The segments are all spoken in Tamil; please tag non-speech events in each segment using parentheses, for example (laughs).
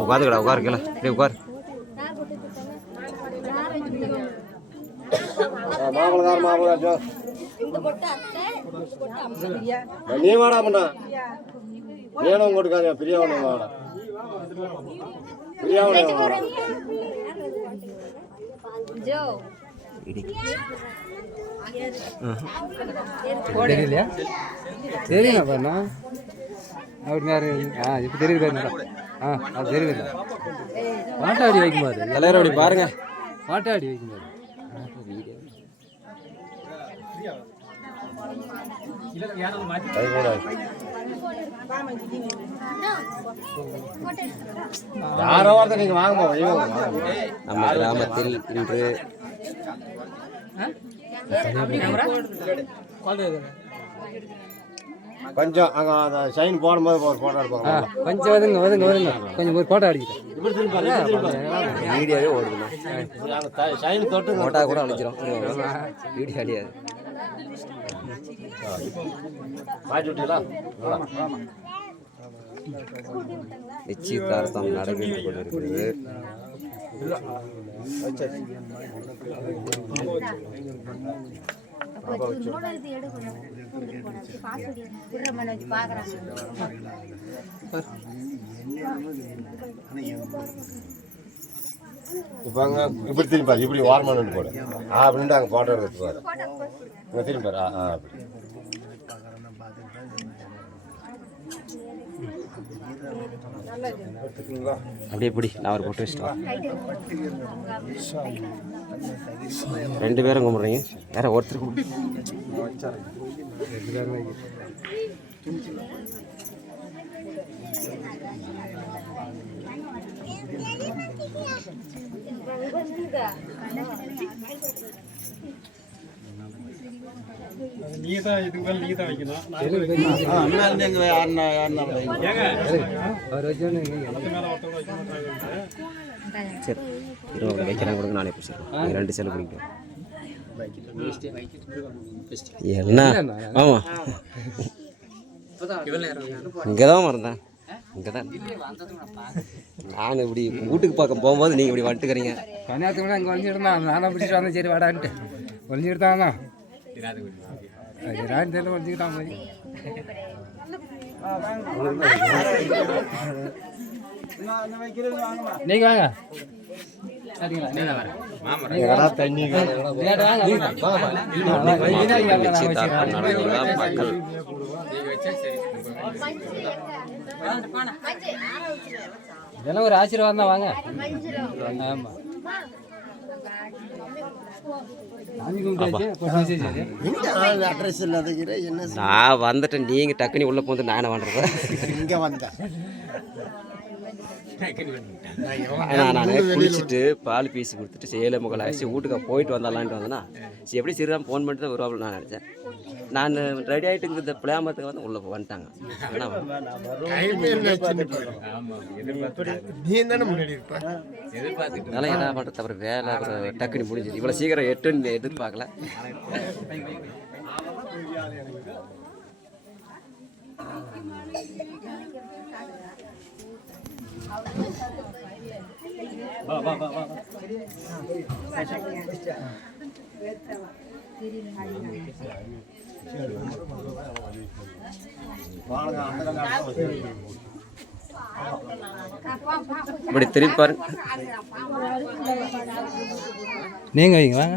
உட்காந்துக்கடா உட்காருக்கல டேய் உட்கார். மாப்பிளக்கார மாப்பிளா நீ வாடா பண்ணா நீனும் கொடுக்காத வாடா. பிரியாவணம் வாடா. ஜோ. தெரியலையா? தெரியும் பண்ணா அவர் யாரு? ஆ இப்போ தெரியுது பாருங்க ஆ அது தெரியுது பாட்டாடி வைக்கும்போது எல்லாரும் அப்படி பாருங்க. பாட்டாடி வைக்கும்போது அது கூட யாரோ ஒருத்தர் நீங்க வாங்க நம்ம கிராமத்தில் இன்று கொஞ்சம் அங்க அந்த சைன் போடும்போது ஒரு போட்டோ எடுப்பாங்க. கொஞ்சம் வருங்க வருங்க வருங்க கொஞ்சம் ஒரு போட்டோ அடிக்கிறேன். வீடியோவே ஓடுதுண்ணா சைன் தொட்டு போட்டா கூட அழிச்சிரும் வீடியோ அழியாது மாட்டி விட்டீங்களா நிச்சயதார்த்தம் நடைபெற்றுக் கொண்டிருக்கிறது. இப்போ அங்கே இப்படி திரும்பி பாரு இப்படி ஓரமாக நின்று போடு. ஆ அப்படின்ட்டு அங்கே போட்டோ எடுத்து பாரு. இங்கே திரும்பி பாரு. ஆ ஆ அப்படி. அப்படியே பிடி நான் ஒரு போட்டு வச்சுட்டு ரெண்டு பேரும் கும்பிட்றீங்க வேற ஒருத்தர் சரி இருபது வைக்கிறேன் கொடுங்க நானே பிடிச்சிடுறேன் ரெண்டு செல்லு பிடிக்கும் என்ன? ஆமாம் இங்கே தான் மறந்தேன் இங்கே தான் நான் இப்படி வீட்டுக்கு பார்க்க போகும்போது நீங்கள் இப்படி வந்துட்டுக்கிறீங்க. கன்னியாகுமரி அங்கே ஒழிஞ்சிருந்தான் நானும் பிடிச்சிட்டு வந்தேன். சரி வாடான்ட்டு. ஒழிஞ்சிருந்தானா ராணி தெரியல ஒழிஞ்சிக்கிட்டான் போய் நீங்க வாங்க மக்கள் இதெல்லாம் ஒரு ஆசீர்வாதம் தான் வாங்க ஆமா அட்ரஸ் என்ன நான் வந்துட்டேன். நீங்கள் டக்குனி உள்ளே போந்து நான் என்ன பண்ணுறது இங்கே வந்தேன். நான் குளிச்சுட்டு பால் பீஸ் கொடுத்துட்டு சேலை முகல் அரிசி வீட்டுக்கு போயிட்டு வந்தாலான்ட்டு வந்தேன்னா சரி எப்படி சிறுதான் ஃபோன் பண்ணிட்டு தான் வருவாள் நான் நினச்சேன். நான் ரெடி ஆகிட்டு இந்த வந்து உள்ளே வந்துட்டாங்க. அதெல்லாம் என்ன பண்ணுறது அப்புறம் வேலை அப்புறம் டக்குனி முடிஞ்சிது இவ்வளோ சீக்கிரம் எட்டுன்னு எதிர்பார்க்கல. இப்படி திருப்பி பாருங்க நீங்க வைங்க வாங்க.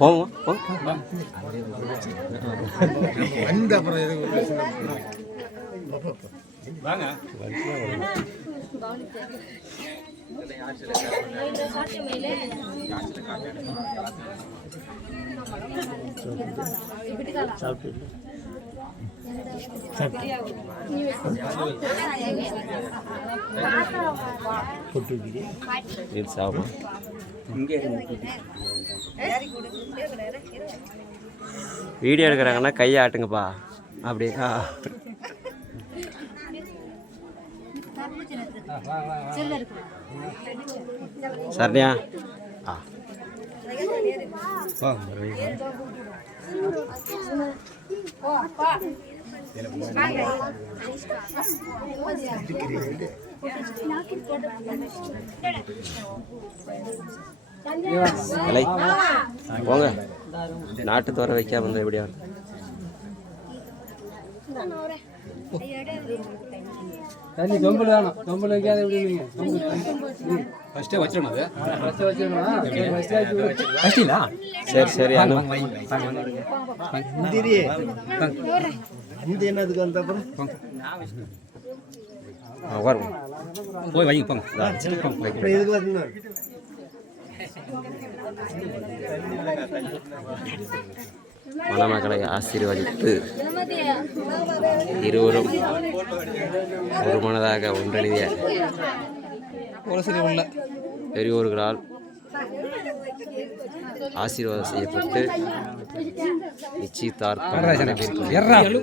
போவோம் வீடியோ எடுக்கிறாங்கன்னா கையை ஆட்டுங்கப்பா. அப்படியா ஆ செல்ல இருக்கு சரணியா? ஆ. இலை போங்க. நாட்டு தோற வைக்காம இருந்தா எப்படியா தண்ணி தொம்பல் வேணும். தொம்பல் வைக்காத எப்படி இல்லைங்க ஃபஸ்ட்டே வச்சிடணும் அது. ஃபஸ்ட்டே வச்சிடணும்? ஃபஸ்ட்டிங்களா சரி சரி அனு. அந்த என்னதுக்கு அந்த அப்புறம்? போய் வைங்க போங்க. வரணும்? மணமக்களை ஆசீர்வதித்து இருவரும் ஒரு மனதாக ஒன்றிணைய உள்ள பெரியோர்களால் ஆசீர்வாதம் செய்யப்பட்டு நிச்சயதார்த்தம் நடைபெறுகிறது.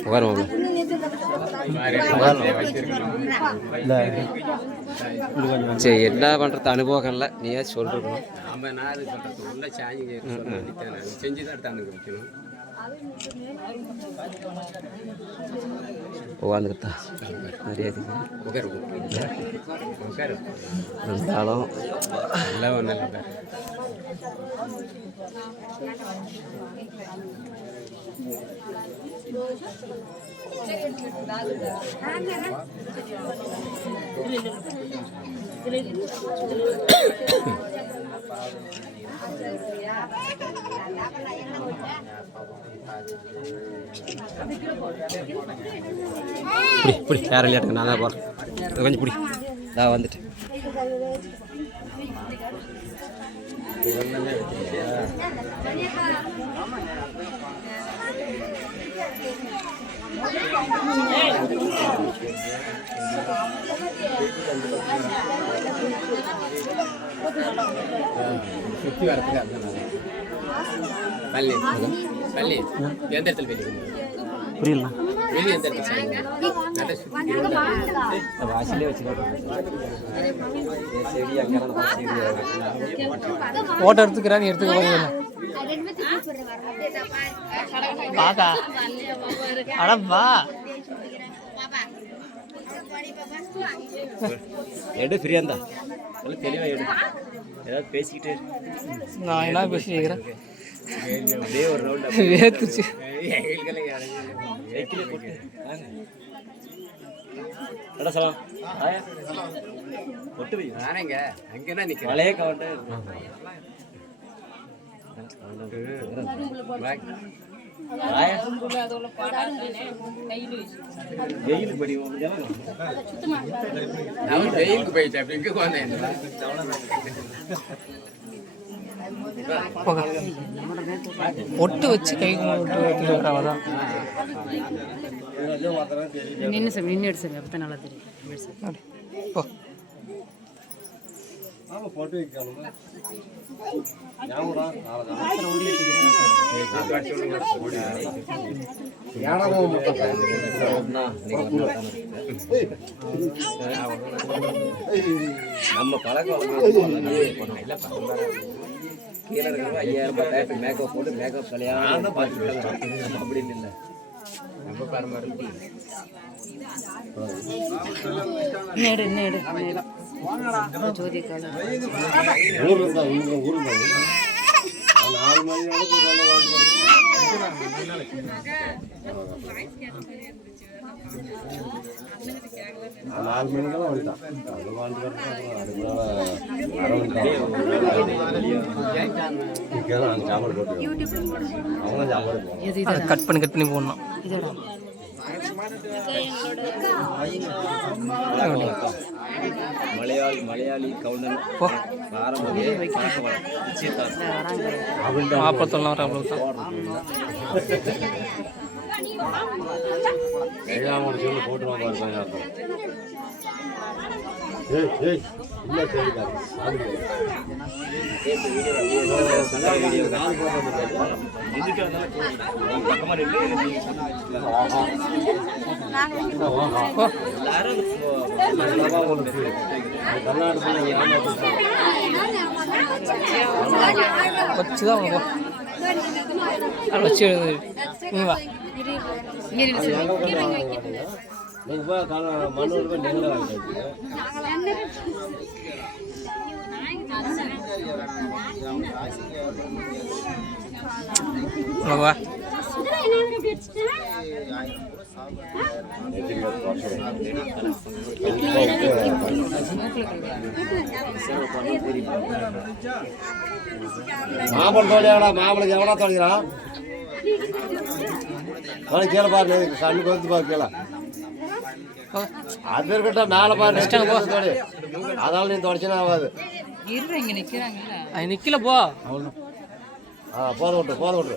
உட்காருவோம் சரி என்ன பண்ணுறது அனுபவம் இல்லை நீயே சொல்லிருக்கணும் நம்ம நான் இது பண்ணுறது உள்ள சாஞ்சி செஞ்சு தான் எடுத்தாந்து வைக்கணும் உட்காந்துக்கிட்டா மரியாதை உட்காரு உட்காரு இருந்தாலும் எல்லாம் ஒன்றும் இல்லை பிடி பிடி வேற இல்லையாட்டுங்க நான் தான் போகிறேன் கொஞ்சம் பிடி. நான் வந்துட்டு. சுற்றி வரதுக்கு அதுதான் பள்ளி பள்ளி எந்த இடத்துல வெளியே? புரியல. வெளியே எந்த இடத்துல வாசிலே வச்சுக்கலாம் சரி அங்கே சரி ஃபோட்டோ எடுத்துக்கிறேன் எடுத்துக்க போறீங்க பாக்கா. அடப்பா எடு ஃப்ரீயாக இருந்தா. நல்லா தெளிவாக எடு. ஏதாவது பேசிக்கிட்டு. நான் என்ன பேசிக்கிறேன் அப்படியே ஒரு ரவுண்ட் வேத்துச்சு சைக்கிளே போட்டு. சலாம். ஆயா. ஒட்டு வை. நானேங்க. அங்கே தான் நிற்கிறேன் மழையே வெயில் படி அவன் அப்படி இங்கே ஒட்டு வச்சு கை ஒட்டு வைக்கிற அவதான் நின்று சார் நின்று எடு சார் அப்போ நல்லா தெரியும். ஆமாம் போட்டு ஏனாவும் நம்ம பழக்கம் கீழே இருக்கிறவங்க ஐயாயிரம் பத்தாயிரத்துக்கு மேக்கப் போட்டு மேக்கப் கல்யாணம் பார்த்துக்கலாம் அப்படின்னு இல்லை. நம்ம பரம்பரை நேடு நேடு நேடு. ஜோதி நாலு மணிக்கெல்லாம் வந்துட்டான் அது சாப்பாடு அவங்க சாப்பாடு கட் பண்ணி கட் பண்ணி போடணும் இதோட மலையாளி மலையாளி கவுண்டர் பாரம்பரிய பழக்க வழக்கம் நிச்சயதார்த்தம் மாப்பத்தெல்லாம் வர அவ்வளோ தான் ஏழாம் ஒரு சொல்லி. ஏய் ஏய் இல்லை சரிக்காது வச்சுதான் வச்சு வா வா மாம்பழம் தோழியாடா மாம்பழம் எவனா தொலைகிறான் கீழே பாரு நீ கண்ணுக்கு வந்து பாரு கீழே. அது இருக்கட்டும் மேலே பாரு நெக்ஸ்ட் தோழி. அதனால நீ தொடச்சினா ஆகாது. அது நிக்கல போ. ஆ போத விட்டு போத விட்டு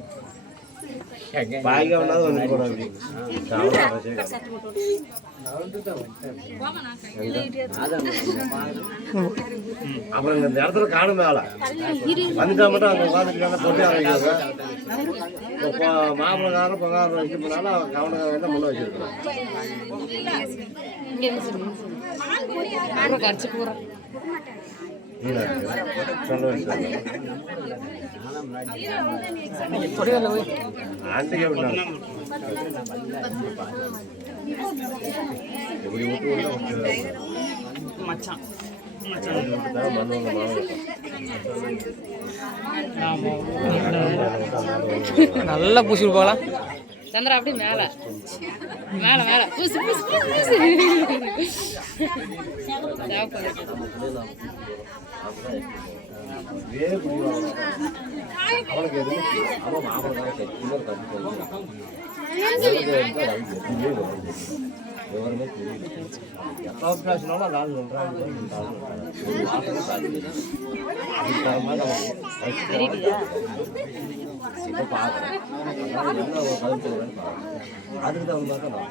வேண்டாம் ஒன்று போட அப்புறம் இந்த இடத்துல காணும் மேல வந்துட்டா மட்டும் அங்கே உட்காந்துட்டு போட்டு ஆரம்பிக்கிறாங்க மாப்பிளக்காரன் பகாரம் இது பண்ணாலும் அவன் கவனம் வேண்டாம் முன்ன வச்சிருக்கான் கடிச்சு போகிறேன் மச்சான் நல்லா பூசி போகலாம் சந்திரா அப்படியே மேலே. மேலே மேலே. பூசு பூசு பூசு. (laughs) அவனுக்கு எதுவும் அவன் மாப்பிளக்காரன் சரி இன்னொரு கம்பி தெரியல எப்போ பேசினாலும் அந்த ஆள் இப்போ பார்க்குறேன் ஒரு பார்க்குறேன் அதுக்கு தகுந்த மாதிரி தான் நான்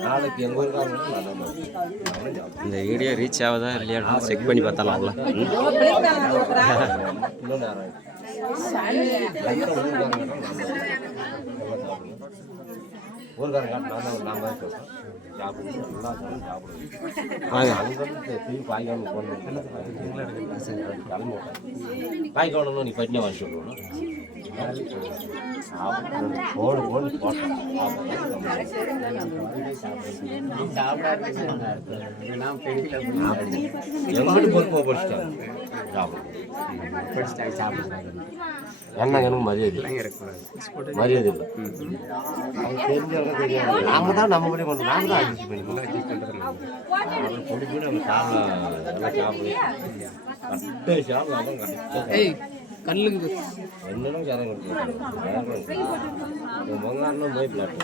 நாளைக்கு எங்கள் ஊருக்காரங்க நல்ல மாதிரி இந்த வீடியோ ரீச் ஆகுதா இல்லையா செக் பண்ணி பார்த்தாலாம்ல இன்னும் நேரம் ஊருக்காரங்க நான் தான் நான் தான் சொல்கிறேன் நீ பட்டினே வாங்கி சொல்லணும் போடு போடு என்ன எனக்கு மரியாதை இல்லை மரியாதை இல்லை அவங்க தெரிஞ்சவங்க தெரியாது நாம தான் நம்ம படி நாம தான் அப்புறம் பொடி பொடி நம்ம சாப்பிடலாம் நல்லா சாப்பிடுவோம் கட்டை சாப்பிடலாம் கட்டை ஏய் கல்லுக்கு என்னென்ன ஜனம் கொடுத்து மங்காரம் போய் பிளாட்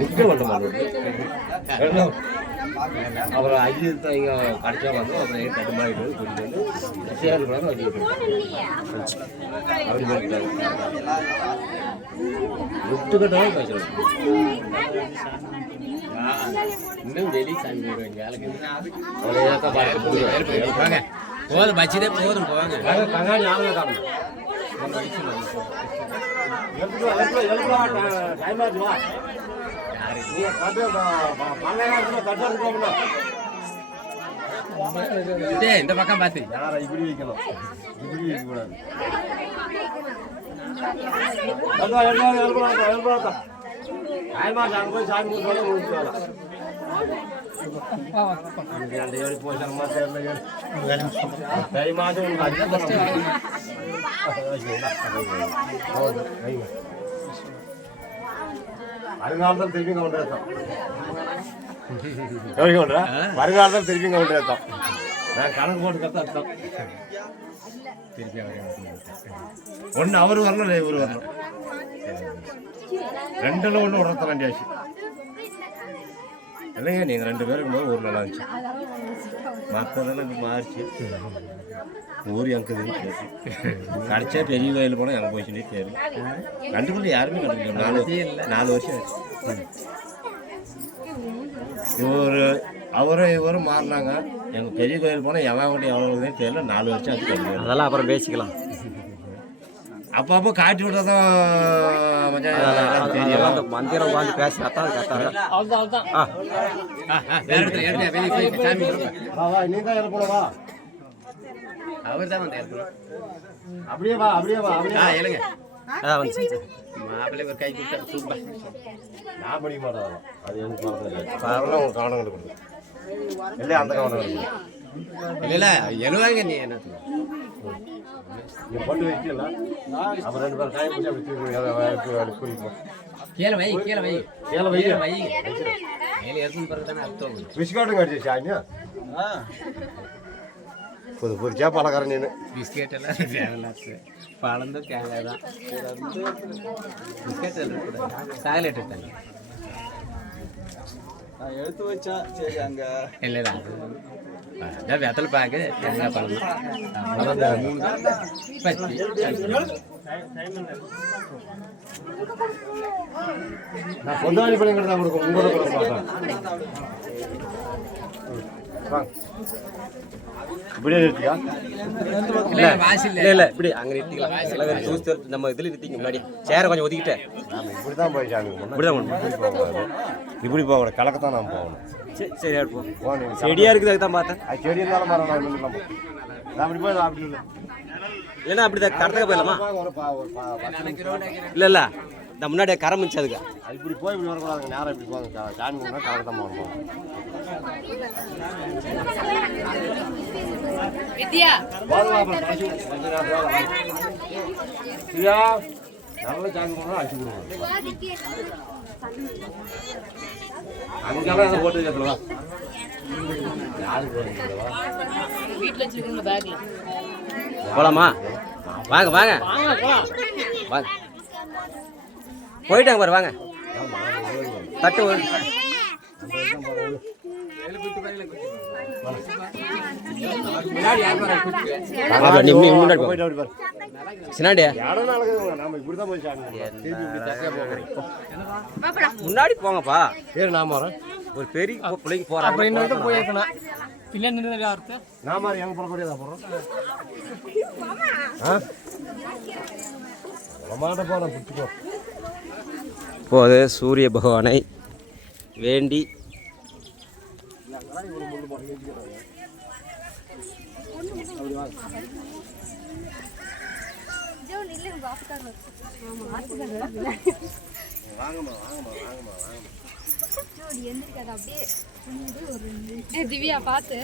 நிற்க மாட்டோம் அப்புறம் ஐயோ இங்கே கடிச்சா வந்து அப்புறம் தட்டு மாறிட்டு கூட்டிட்டு வந்து சேர் கூட வச்சு அப்படி பேசுறேன். இன்னும் வெளியே சாமி பார்க்க போதும் பச்சிதே போதும் போவாங்க கங்காணி நீ கட்டு பன்னெண்டாயிரம் கட்டு இருக்கோம்ல டேய் இந்த பக்கம் பார்த்து யாரை இப்படி வைக்கணும் இப்படி வைக்க கூடாது டைம் ஆச்சு அங்கே போய் அஞ்சு வருங்காலத்தில் திருப்பி கொண்டு வரத்தோம் எப்படி கொண்டு வருங்காலத்தில் திருப்பி கொண்டு வரத்தோம் நான் கணக்கு போட்டு கத்த அர்த்தம். திருப்பி ஒன்று அவர் வரணும் இல்லை இவர் வரணும் ரெண்டுல ஒன்று உடத்த வேண்டியாச்சு இல்லைங்க நீங்கள் ரெண்டு பேருக்கு போது ஒரு நல்லா இருந்துச்சு மற்றதெல்லாம் இப்போ மாறிச்சு. ஊர் எங்குதுன்னு கேட்டு கடிச்சா பெரிய கோயில் போனால் எங்கே போச்சுன்னே தெரியல கண்டுபிடி யாருமே கண்டுபிடிக்கல. நாலு நாலு வருஷம் ஆச்சு. இவர் அவரும் இவரும் மாறினாங்க. எங்கள் பெரிய கோயில் போனால் எவன் கூட எவ்வளோ தெரியல. நாலு வருஷம் ஆச்சு அதெல்லாம் அப்புறம் பேசிக்கலாம். அப்பப்போ காட்டி தெரியும். அந்த மந்திரம் உட்காந்து பேசினா தான் அவர் தான் வந்து அப்படியே வா அப்படியே வா அப்படியே. எழுங்க மாப்பிள்ளை ஒரு கை கொடுத்தா சூப்பர். நான் படிக்க மாட்டேன். அது எனக்கு உங்களுக்கு கவனம் இல்லை அந்த கவனம் இல்ல இல்ல எழுவாங்க நீ என்ன? நீ போட்டு வைக்கல அப்புறம் ரெண்டு பேரும் டைம் அப்படி தூக்கி குறிப்போம் கீழே வை கீழே வை. கீழே வை. கீழே வை. மேலே எடுத்துன்னு பிறகு தானே அர்த்தம் பிஸ்கட்டும் கடிச்சிச்சு ஆங்க புது புரிச்சா பழக்காரன் நீனு. பிஸ்கெட் எல்லாம் தேவையில்லாது பழம் தான் தேங்காய் தான். பிஸ்கெட் சாக்லேட் எடுத்தாங்க எடுத்து வச்சா சரி அங்க. இல்லை இல்லை அது அதான் வெத்தல் பாக்கு தேங்காய் பழம் தான் மூணு பத்தி நான் பொந்தாளி பழம் கிட்ட தான் கொடுக்கும் உங்களோட கொடுக்க மாட்டேன் இப்படியே நிறுத்தியா இல்லை இல்லை. இல்லை இப்படி அங்கே நிறுத்திக்கலாம். எல்லாம் நம்ம இதில் நிறுத்திங்க முன்னாடி. சேரை கொஞ்சம் ஒதுக்கிட்டு. நாம இப்படி தான் போய் சாமி இப்படி தான் பண்ணணும். இப்படி போகக்கூடாது. இப்படி போகக்கூடாது. கலக்கத்தான் நாம் போகணும். சரி சரி போகணும் செடியாக இருக்குது அதுக்கு தான் பார்த்தேன். அது செடி இருந்தாலும் மரம் நான் நின்றுக்கலாம் நான் அப்படி போய் நான் அப்படி இல்லை. இல்லைன்னா அப்படி தான் கடத்தக்க போயிடலாமா இல்லை. இந்த முன்னாடியே கரை மிச்சு அதுக்கு அது இப்படி போய் இப்படி வரக்கூடாதுங்க. நேரம் இப்படி போங்க. கா- சாமி கும்பிட்டா கலக்கத்தான் போகணும். வித்யா. பிரியா, நல்ல சாமி கும்பிட்டா அடிச்சு கொடுக்கணும் அங்கெல்லாம் போட்டு போடுறீங்களா வீட்டில் வச்சிருக்கீங்க பேக்ல போகலாமா வாங்க வாங்க. வாங்க. போயிட்டாங்க பாரு வாங்க. தட்டு முன்னாடி போ. போயிட்டு அப்படி பாரு. நாம போங்கப்பா. ஒரு பெரிய பொ- பிள்ளைங்க போறாங்க போயிருக்கணும் பின்னாடி நின்று யாருக்கு நான் மாதிரி எங்க போடக்கூடியதா போடுறோம் ஆ? மாட்ட பிடிச்சிக்கோ. இப்போது சூரிய பகவானை வேண்டி திவ்யா பார்த்து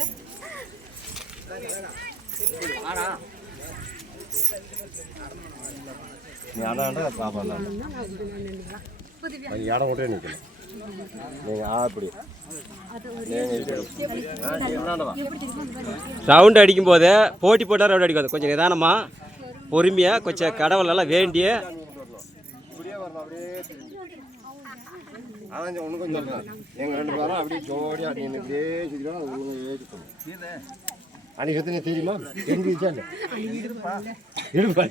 நீ இடம் விட்டே நிற்கணும் நீங்கள் அப்படி ரவுண்ட் அடிக்கும் போது போட்டி போட்டால் ரவுண்ட் அடிக்காது. கொஞ்சம் நிதானமாக பொறுமையாக கொஞ்சம் கடவுளெல்லாம் வேண்டிய அதான் ஒன்று கொஞ்சம் எங்கள் ரெண்டு பேரும் அப்படியே ஜோடியாக எனக்கு அது அன்னைக்கு தெரியுமா தெரிஞ்சிச்சா இல்லை இருப்பா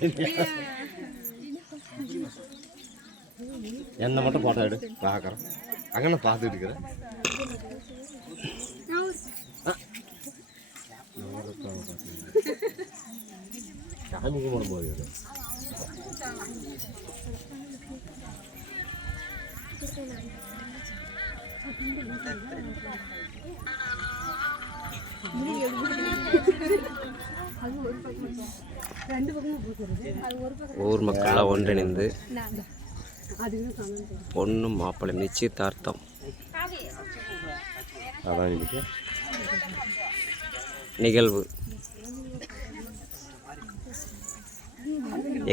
என்ன மட்டும் போட்டோ எடு. பார்க்குறேன். அங்கே நான் பார்த்துட்டு இருக்கிறேன். சாமி கும்பிடும் போது ஊர் மக்கள்லாம் ஒன்றிணைந்து பொண்ணும் மாப்பிள்ளை நிச்சயதார்த்தம். அதான் இன்னைக்கு. நிகழ்வு.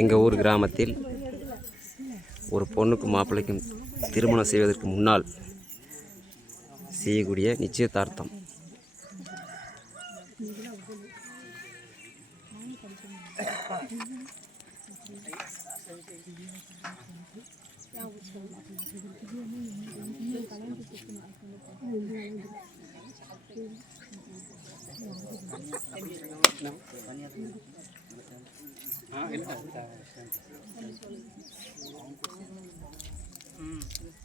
எங்கள் ஊர் கிராமத்தில் ஒரு பொண்ணுக்கும் மாப்பிள்ளைக்கும் திருமணம் செய்வதற்கு முன்னால் செய்யக்கூடிய நிச்சயதார்த்தம். 嗯。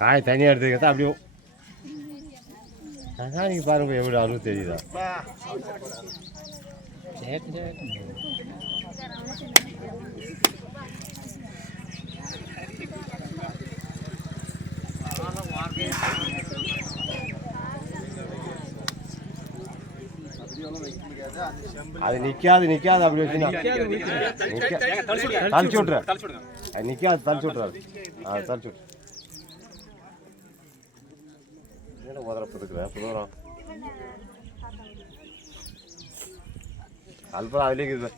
காய் தனியாக எடுத்துக்கிட்டா அப்படியே அதான் நீங்கள் பாருங்க எப்படி அழுவு தெரியுதா அது நிக்காது நிக்காது அப்படி வச்சுனா தளிச்சு விட்ற அது நிக்காது தளிச்சு விட்றாரு ஆ தளிச்சு விட்ரு என்ன உதரப்பட்டுக்கிற புதரம் அல்பம் அதுலேயே இருக்குது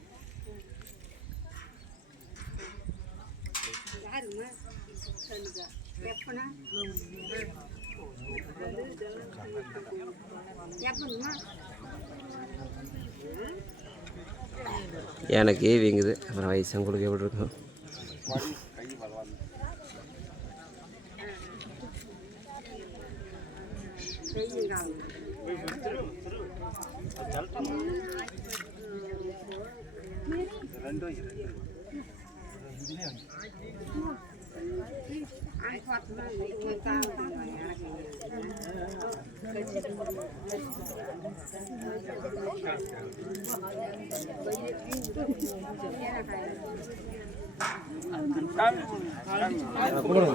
எனக்கு வீங்குது அப்புறம் வயசங்களுக்கு எப்படி இருக்கும்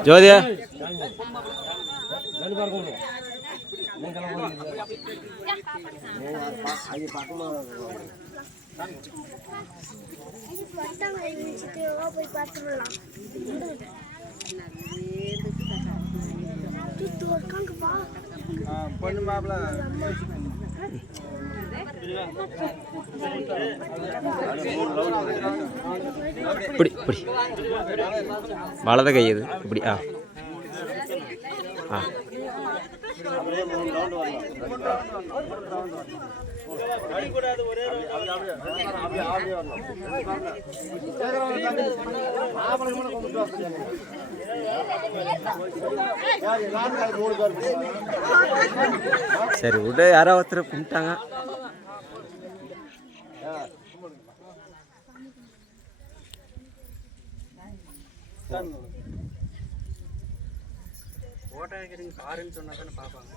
ஜோதியா போய் பார்த்துடலாம் பொண்ணு மாப்பிள்ள இப்படி இப்படி வலத கை இது இப்படி ஆ. ஆ. சரி விட யாரோ ஒருத்தர் கும்பிட்டாங்க. கல்யாணம் தாண்டி இதெல்லாம் காஞ்சியே யாரும் வைக்கலையாப்பா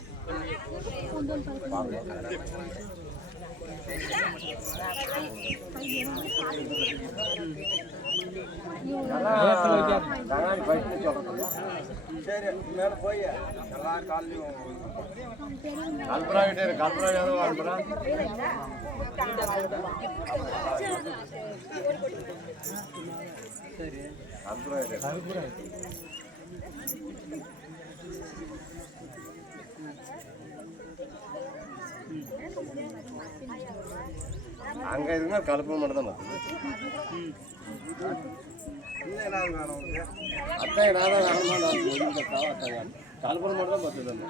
சரி மேலே போய் எல்லா காலையும் கல்பனா கிட்டே இருக்கு கல்பனா ஏதோ கல்பனா கல்பனா கிட்டே ఇంకా ఇది కలుపు ఉండదమ్మా అత్తయ్య నాదా అత్తయ్య కలుపులు మండలం పడుతుందమ్మా